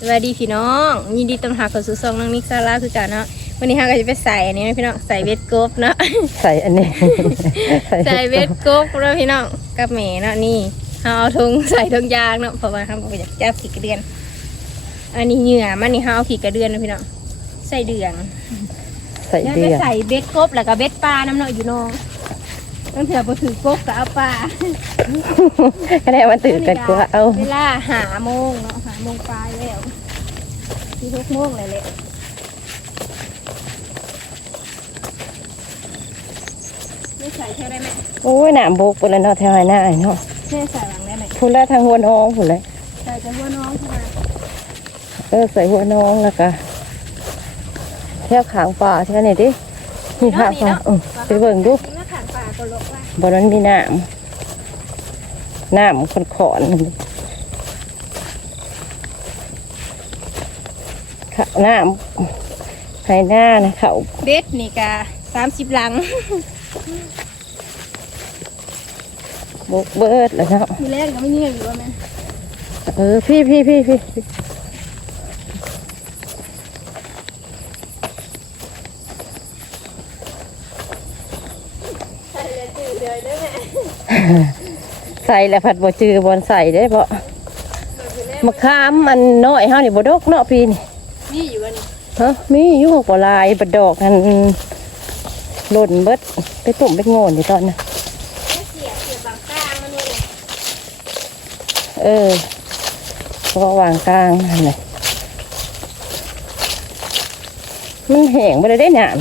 สวัสดีพี่น้องยินดีต้อนรับเข้าสู่ช่องน้องนิกซาร่าคือกันเนาะวันนี้เราก็จะไปใส่อันนี้นะพี่น้องใส่เวทกบเนาะใส่อันนี้ ใส่เวทกบแล้วพี่น้องกับแหม่เนาะนี่เราเอาถุงใส่ถุงยางเนาะเพราะว่าเราบ่อยากจับขี้กระเดือน อันนี้เหงื่อมันนี่เราเอาขี้กระเดือนนะพี่น้องใส่เดืองใส่แล้วเดืไปอดใส่เบ็ดกบแล้วก็เบ็ดปลาน้ำเนาะอยู่น้องต้องเถื่อบ่ถือกบก็เอาปลาก็ได้มันตื่นกันกว่าเอาเวลาหาโมงเนาะหา โมงปลายแล้วที่ทุกโมงเลยแหละไม่ใส่เท่าได้ไหมโอ้ยหนามโบกไปแล้วเนาะแถวหน้าเนาะแม่ใส่หลังได้ไหมพูดแล้วทางหัวน้องพูดเลยใส่แต่หัวน้องใช่ไหมเออใส่หัวน้องแล้วก็เที่ยวขางป่าเที่ยวไหนดิมีขางป่าเออไปเบิ่งดูกินมะขามป่าก็ลกว่าบนนั้นมีน้ำน้ำคนขอน ๆนั่นดิข้าวน้ำให้หน้านะเขาเบ็ดนี่กะสามสิบหลังโบกเบิดแล้วเนาะมีแรกก็ไม่เงียบอยู่ว่าแม่เออพี่พี่พี่พี่พี่ใส่เลยจืดเลยได้ไหมใส่แล้วผัดบจือบอนใส่ได้บ่มะขามมันน้อยเฮานี่บ่ดกเนาะพี่นี่ นี่อยู่วันนี้ฮะมีอยู่บ่หลายบ่ดอกนั่นหล่นเบิดไปตุ่มไปโง่นอยู่ตอนน่ะแค่เสียเสียบางกลางมันเลยเออเพราะว่าวางกลางนั่นแหละมันแห้งบ่ได้ได้น้ำ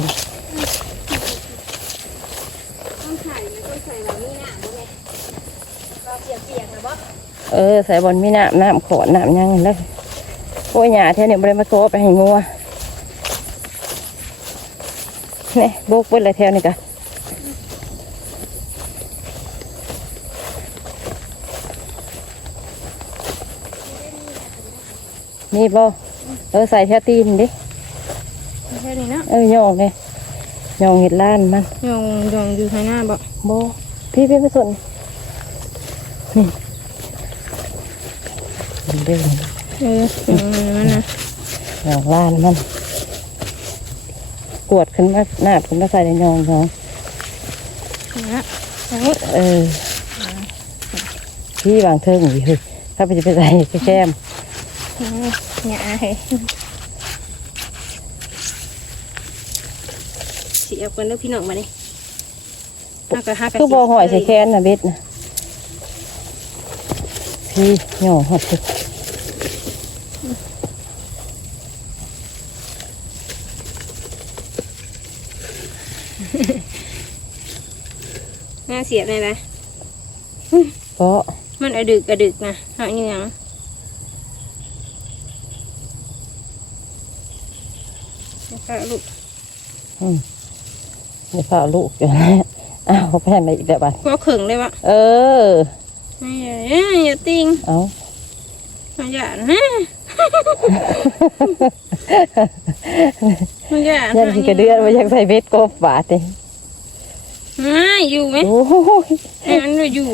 ต้องใส่มันต้องใส่แบบนี้หนาบ่แม่เราเปียกเปียกนะบ่เออใส่บอนมีน้ำน้ำขอดน้ำหยังนั่นเลย โอ้ยหญ้าแถวนี้บ่ได้มาโตไปให้งัวนี่โบกเบิดเลยแถวนี้กะนี่บ่เออใส่แค่ตีนดิแค่นี้เนาะเออย่องเลยย่องเห็ดล้านมันยองยองอยู่ข้างหน้าบ่โบพี่พี่ไปส่วนนี่เด้ง เออยองมันนะย่องล้านมัน กวดขึ้นมาหน้าขึ้นมาใส่ในย่องเขานะอย่างนี้เออพี่วางเทิงอยู่เฮ้ยถ้าไปจะไปใส่ไปแก้มเนี่ยเฮ้ยสีเอากันเด้อพี่น้องมานี่ห้ากะห้ากะคือบ่หอยใส่แค้นนะเบ็ดนะพี่ย่องหอดสิห น้าเสียบได้ไหมเพราะมันอะดึกอะดึกนะหาเหงื่อนะคะลูกอืมไม่พาลูกอยู่นะอ้าวไปไหนอีกแล้วบ้านก็ขึงเลยวะเออไม่อย่าอย่าติงเอาไม่อย่านะไม่อย่ายันที่กระเดือนมาอยากใส่เบ็ดกบบาทเลย ไม่อยู่ไหมโอ้ยให้มันไม่อยู่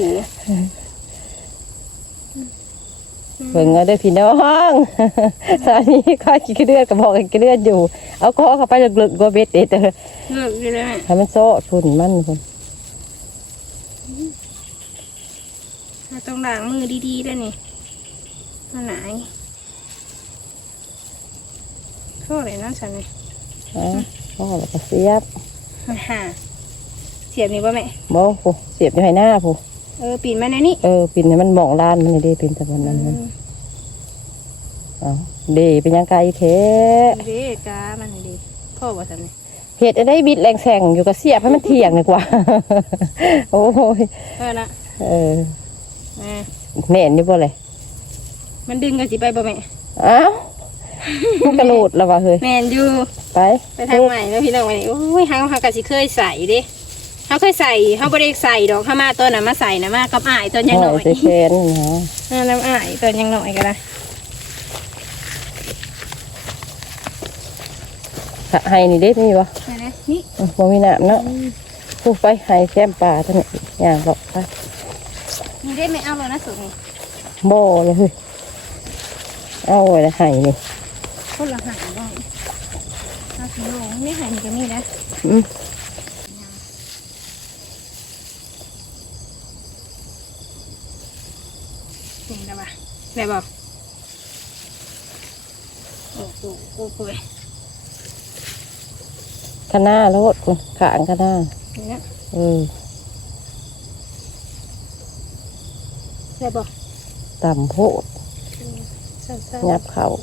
เบิ่งเอาเด้อพี่น้องตอนนี้ข้าขี้กระเดือนกับบอกให้กระเดือนอยู่ เอาคอเข้าไปลึกๆกว่าเบ็ดเด้อเด้อเลิกอยู่แล้วให้มันโซ่ทุนมันพุ่นเราต้องล้างมือดีๆด้วยนี่มันหลายโทษเลยนะฉันนี่อ่าพ่อแล้วก็เสียบมาหา เสียบนี่ป่ะแม่บ่ผู้เสียบอยู่ให้หน้าผู้เออปีนมาในนี้เออปินให้มันมองล้านมันนี่เด้ปินตะวันนั้นมันเอาเด้เป็นยังไงแท้เด็กามันดีพ่อว่าฉันนี่เห็ดได้บิดแรงแสงอยู่กับเสียบให้มันเที่ยงดีกว่า โอ้ยเออนะเออแม่แม่นอยู่บ่เลยมันดึงกันสิไปป่ะแม่อ้าวมันกระโดดแล้วว่ะเฮ้ยแมนอยู่ไปไปทางใหม่แล้วพี่น้องวันนี้โอ้ยเฮาเฮาก็สิเคยใส่เดิ เฮาเคยใส่เฮาบ่ได้ใส่ดอกเฮามาตอนน่ะมาใส่นะมากับอ้ายตอนยังหน้ออยยใส่แขนนะอ่าน้ำอ้ายตอนยังน้อยก็ได้ถ้าให้นี่เด้มีบ่ไปนะนี่อืมบ่มีน้ำเนาะพูไปให้แก้มปลาท่านนี่อย่างหรอกไปนี่ได้ไม่เอาเลยนะสุดนี่บ่เลยเฮ้ยเอาไว้แล้วให้นี่คนละหายบ้างห้ากิโลไม่หายนี่ก็มีนะอืม นี่ได้ ปะได้ปะโอ้โหโอ้โหข้างหน้าโลดคุณขางข้างหน้านี่นะเออได้ปะต่ำโพดเศร้ายับเข่าๆ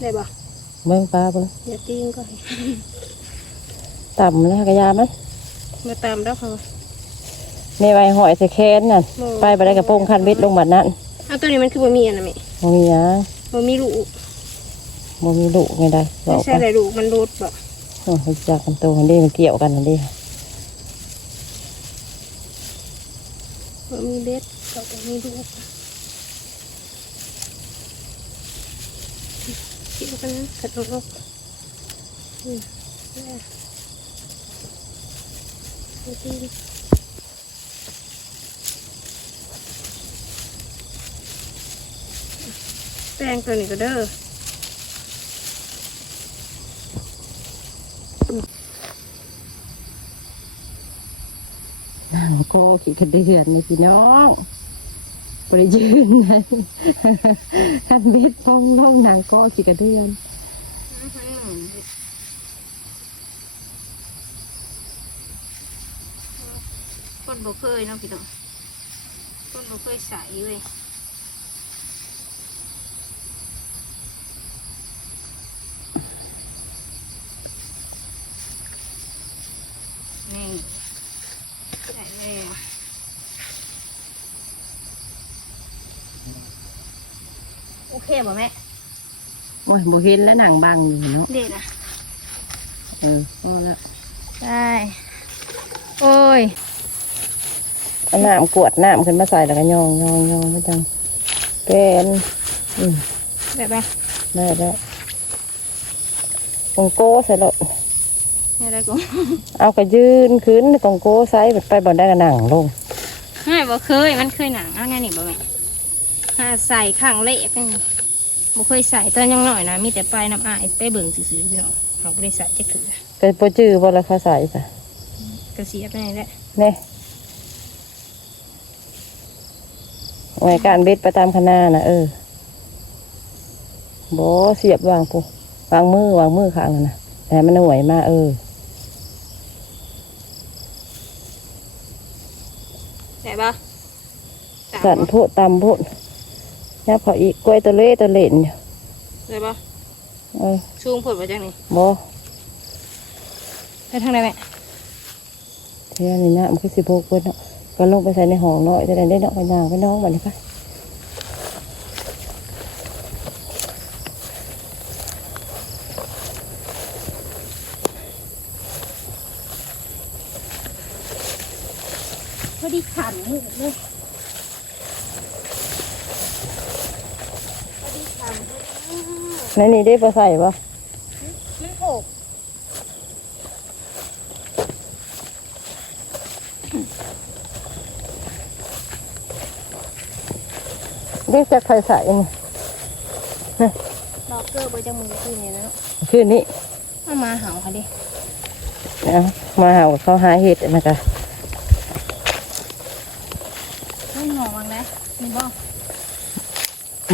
ได้ปะเบิ่งปลาเบิ่งเดี๋ยวตีนก่อนต่ำแล้วกระยามันมาตามแล้วเขา ในใบหอยใส่แค้นนั่นไปบ่ได้กระโปรงคันเบ็ดลงบัดนั้นเอาตัวนี้มันคือบะหมี่อันนั้นไหมบ่มีหยังบะหมี่ลูกบ่มีลูกไงได้บไม่อกใช่กันอะไรลูกมันรูดบ่โอ้รู้จักกันตัวกันดีมันเกี่ยวกันนั่นดิบะหมี่เล็ดกับบะหมี่ลูกเกี่ยวกันนะขัดออกอืมได้เอาตีน แป้งตัวนี้ก็เด้อนั่งโคขี้กระเดือนนี่พี่น้องบริยืนนะคันเบ็ดพองล่องนางโคขี้กระเดือนคนบ่เคยเนาะพี่น้องคนบ่เคยใส่เว้ยนี่ใส่แล้ว โอเคบ่แม่โอ้ยบ่เห็นแล้วหนังบางอยู่เนาะเด็ดนะเออพอแล้วได้โอ้ยเอาน้ำกวดน้ำขึ้นมาใส่แล้วก็ยองยองยองไม่จังแกนอืมได้ปะได้แล้วกองโก้ใส่แล้วนี่ได้กูเอากระยืนขึ้นกองโก้ใส่ไปบ่ได้ก็นั่งลงไม่บ่เคยมันเคยหนังเอาแน่นี่บ่แม่ถ้าใส่ข้างเละเป็น บ่เคยใส่ตอนยังน้อยนะมีแต่ปลายน้ำอายไปเบิ่งซื่อๆพี่น้องเราบ่ได้ใส่จักถือก็บ่จื้อบ่แล้วเขาใส่ซะก็เสียไปนี่แหละนี่ไว้การเบ็ดไปตามคณะนะเออบ่เสียบวางปุ๊วางมือวางมือข้างนั่นนะแต่มันหน่วยมาเออได้ปะสันโพดตำโพด ยับเขาอีกกล้วยตัวเล่ตัวเล่นอยู่ได้ปะเออชูงผลมาจากนี่บ่ไปทางไหนแม่เที่ยนี่นะมันคือสิบหกเพิ่นเนาะก็ลงไปใส่ในห้องเนาะจะได้ได้เนาะไปย่างไปน้องบัดนี้ค่ะพอดีขันมือเลยพอดีขันพอดี ในนี้ได้ปลาใส่บ่มันหกได้จะใส่ใส่นี่ดอกเกอร์ไปจากมือคืนนี่แล้วเนาะคืนนี้เอามาเห่าค่ะดิเอามาหาเขาหาเห็ดนะจ๊ะมันหอมนะมีบ่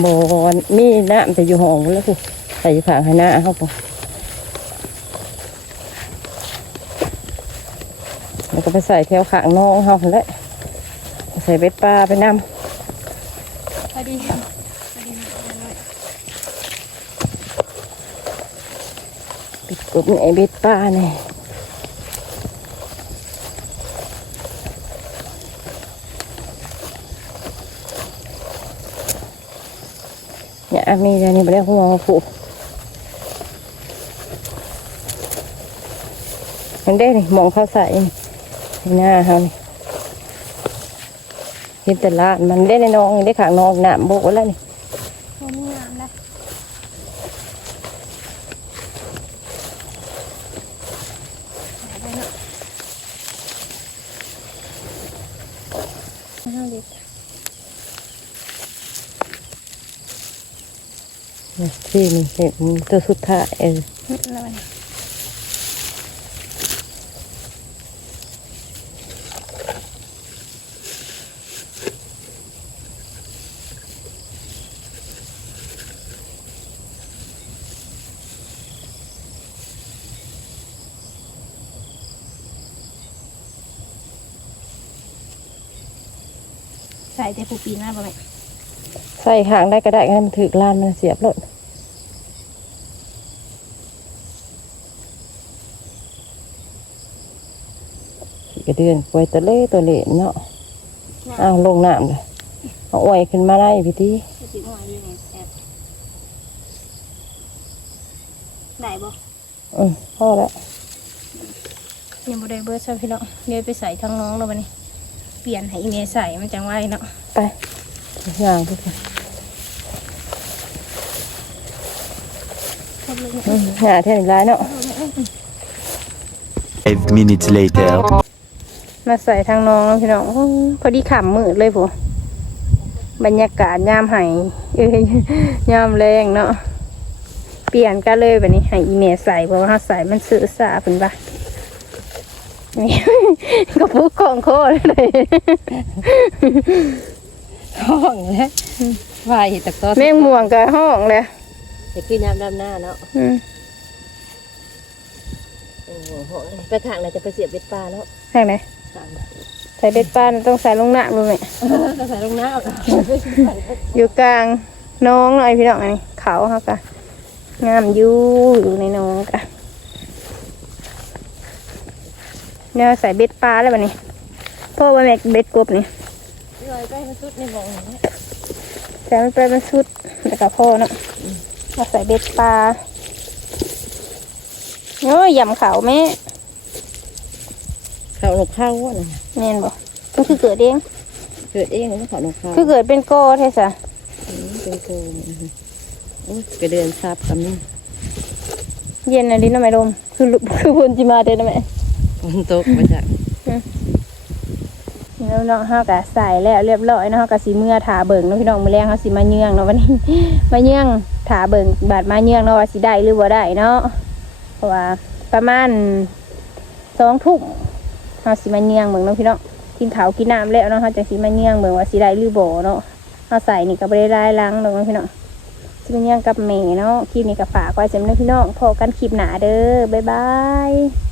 บ่มีน้ำแต่อยู่ห้องแล้วกูใส่อยู่ข้างให้หน้าเขาปุ๊แล้วก็ไปใส่แถวข้างน้องเขาหั่นแหละใส่เบ็ดปลาไปนำพอดีพอดีหน่อยปิดกบไอ้เบ็ดปลาเนี่ย เนี่ยมีอะไรนี่ไปได้ห่วมาผูกมันได้นี่มองเข้าใส่นี่หน้าเขานี่เห็นแต่ละมันได้ในน้องได้ขางน้องหนามโบกแล้วนี่ พอมีงามนะเอาไปเนาะเอาดิ นี่ที่นี่นี่มันตัวสุดท้ายเออแล้วอันนี้ใส่แต่ผูปีนหน้าบ่แม่ใส่หางได้ก็ได้ให้มันถือลานมันเสียบรถขี่กระ เดือนปล่อยตัวเล่ตัวเล่เนาะอ้าวลงน้ำเลยเอาอวยขึ้นมาได้พี่ทีสิหัวอยู่ไงแอบได้บ่อืมพอแล้วยังบ่ได้เบิร์ดซะพี่น้องเดี๋ยวไปใส่ทั้งน้องแล้วบัดนี้ เปลี่ยนให้อีเมใส่มันจังไว้เนาะไปย่างทุกคนครบเลยอืมหาเท่านี้ร้ายเนาะ Five minutes later. มาใส่ทางน้องแล้วพี่น้องโอ้ยพอดีขำมืดเลยผู้บรรยากาศยามไห้เอ้ยยามแรงเนาะเปลี่ยนกันเลยแบบนี้ให้อีเมใส่เพราะว่าเขาใส่มันสื่อสาเป็นปะนี่ก็พูดของโคตรเลยห้องแล้ววายตะกอแมงม่วงกับห้องเลยจะขึ้นน้ำดำหน้าเนาะอืมโอ้โหไปข้างไหนจะไปเสียบเบ็ดปลาเนาะให้ไหนข้าง ใส่เบ็ดปลาต้องใส่ลงหน้ามือไหมก็ใส่ลงน้อยู่กลางน้องหน่อยพี่น้องอันนี้เขาเขากะงามอยู่อยู่ในน้องกะเนี่ยใส่เบ็ดปลาแล้วบัดนี้พ่อว่าแม่เบ็ดกบนี่ำเลยไปมันสุดในบ่องนี้แต่มันไปมันสุดแล้วก็พ่อเนาะมาใส่เบ็ดปลาโอ้ยยำเขาแม่ เขาหนกข้าวว่ะนะแม่นบอกมันคือเกิดเอง เกิดเองมันเขาหนกข้าวคือเกิดเป็นโก้ใช่สะอืมเป็นโกงโอ้ยกระเดือนซับกับนี่เย็นอันนี้น้ำไม่ลมคือลุคือพนจิมาเด้นะแม่ฝนตกมาจากแล้วน้องเฮากะใส่แล้วเรียบร้อยเนาะเฮากะสีเมื่อถาเบิ่งเนาะพี่น้องมื้อแรงเฮาสิมาเยื่องเนาะวันนี้ มาเยื่องถาเบิ่งบาดมาเยื่องเนาะว่าสิได้หรือบ่ได้เนาะเพราะว่าประมาณสองทุ่มเฮาสิมาเนียงเบิ่งเนาะพี่น้องกินขาวกินน้ำแล้วเนาะเฮาจังสิมาเนียงเหมือนว่าสิได้หรือบ่เนาะเฮาใส่นี่ก็บ่ได้ลายล้างดอกเนาะพี่น้องสิมาเนียงกับแม่เนาะคลิปนี้ก็ฝากไว้สำหรับพี่น้องพอกันคลิปหนาเด้อบ๊ายบาย